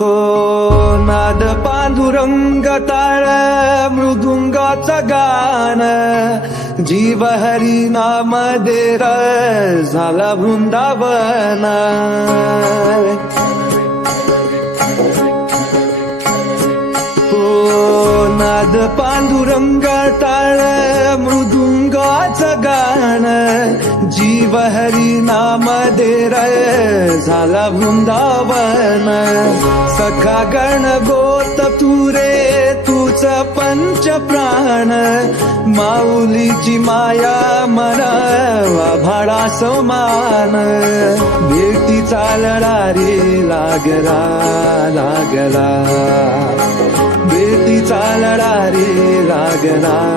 हो नाद पांडुरंग ताळ मृदुंगाचं गान जीव हरी नाम देर झाला वृंदावन. हो नाद पांडुरंग टाळ मृदु गाण जीव हरी नाम देर झाला वृंदावन. सखा गण गोत तुरे तूच पंच प्राण. माऊलीची माया मन भाडा समान. भेटी चालणारी लागला लागला. बेटी चालणारी लागला.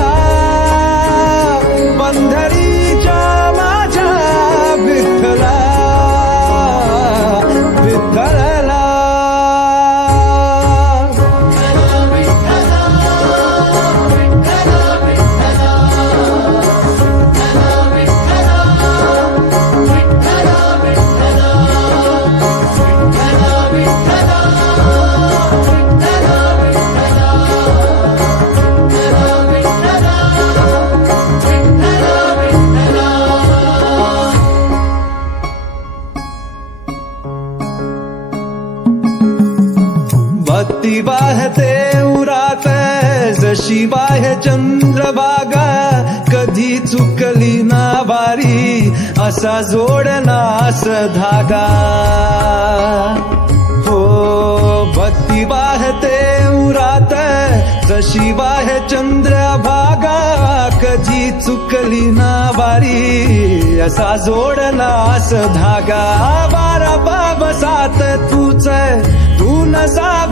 वाहते उरात जशी बाह्य चंद्रभागा कधी चुकली ना बारी असा जोडनास धागा. हो भक्ती वाहते उरात जशी बाह्य चंद्रभागा कधी चुकली ना बारी असा जोडनास धागा. बारा बाबसात तूच तू नसा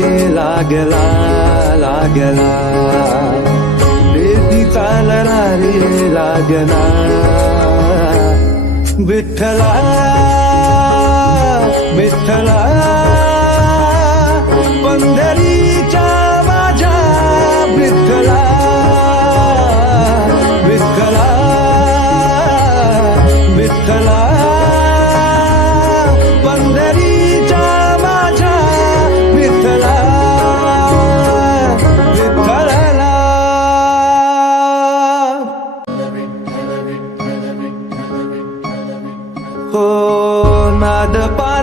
लढारे लागला लागला. भेटीचा लढारे लागला. विठ्ठला विठ्ठला. पंढरीच्या माझ्या विठ्ठला विठ्ठला विठ्ठला.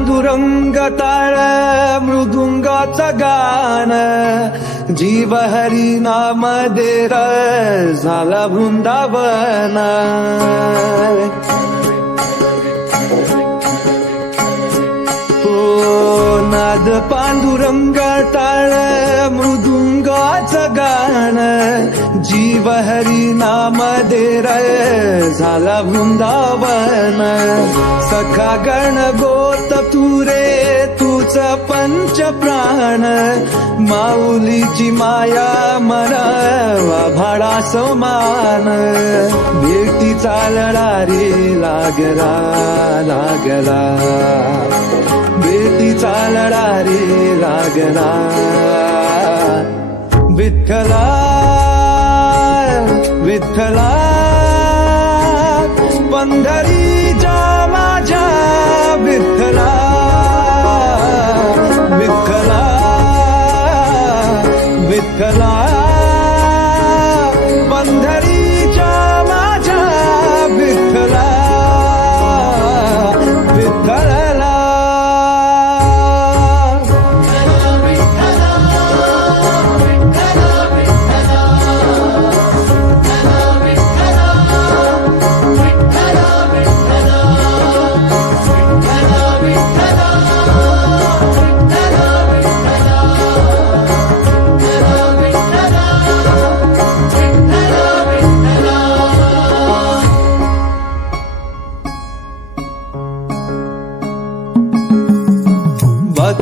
रङ्गताल मृदुङ्गत देर हरिणा वृन्दावन। ओ नद पाण्डुरङ्गताल मृदु मृदुंगाचं गाण जीव हरी नाम देर झाला वृंदावन. सखा गण गोत तुरे तूच पंच प्राण. माऊलीची माया मन भाडा समान. भेटी चालणारी लागला लागला. भेटी चालणारी लागला. विठ्ठला विठ्ठला पंढरीच्या माझ्या विठ्ठला विठ्ठला विठ्ठला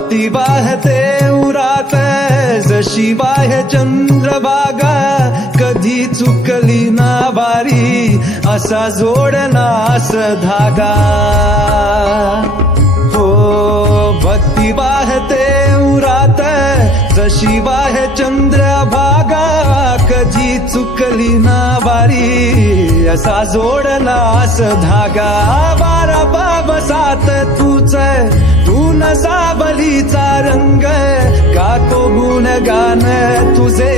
ज्योती वाहते उरात जशी वाह चंद्रभागा। कधी चुकली ना वारी असा जोडनास धागा। हो भक्ती वाहते उरात जशी वाह चंद्रभागा। कधी चुकली ना वारी असा जोडनास धागा। बारा बाब सात तूच बलीचा रंग का तो गुण गान तुझे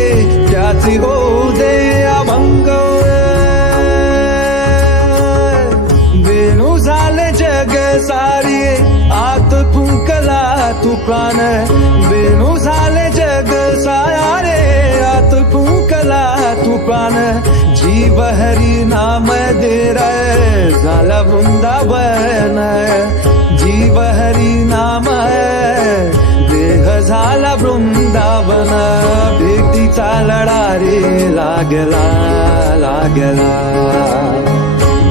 त्याची हो दे अभंग. वेणू झाले जग सारी आत फुंकला तू प्राण. वेणू झाले जग सारे आत फुंकला तू प्राण. जीव हरी नाम दे रे झाला वृंदावन. लागला लागला.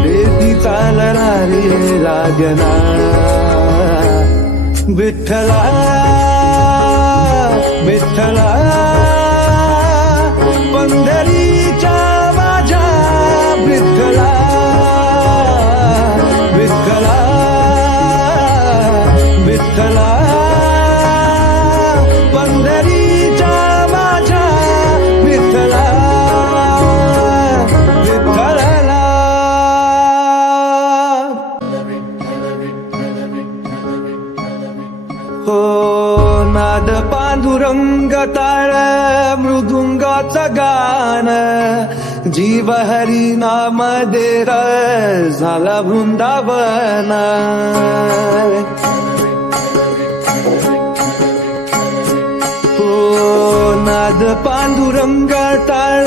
बेटीचा लढा रे लागला विठ्ठला विठ्ठला. पंढरी नाद पांडुरंग ताळ मृदुंगाचं गान जीव हरी नाम देर झाला वृंदावन. हो नाद पांडुरंग टाळ